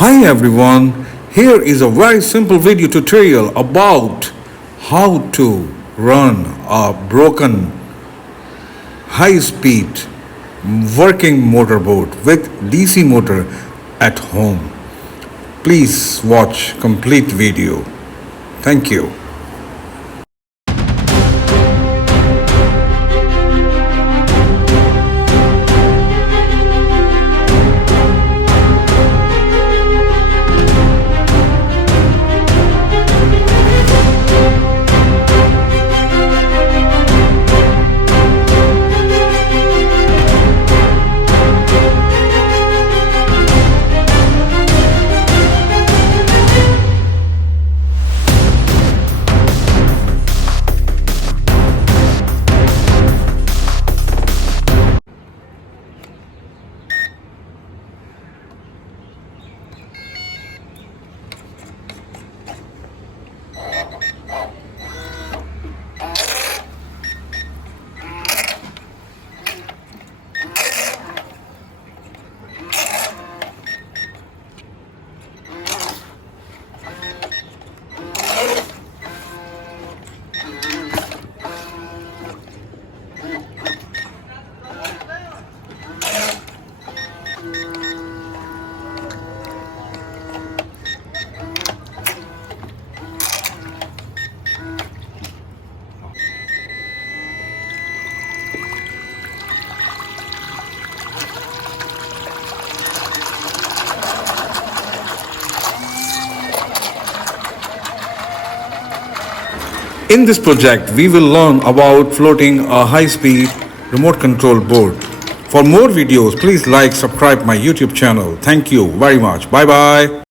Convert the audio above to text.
Hi everyone, here is a very simple video tutorial about how to run a broken high-speed working motorboat with DC motor at home. Please watch complete video. Thank you. In this project, we will learn about floating a high-speed remote control boat. For more videos, please like, subscribe my YouTube channel. Thank you very much. Bye bye.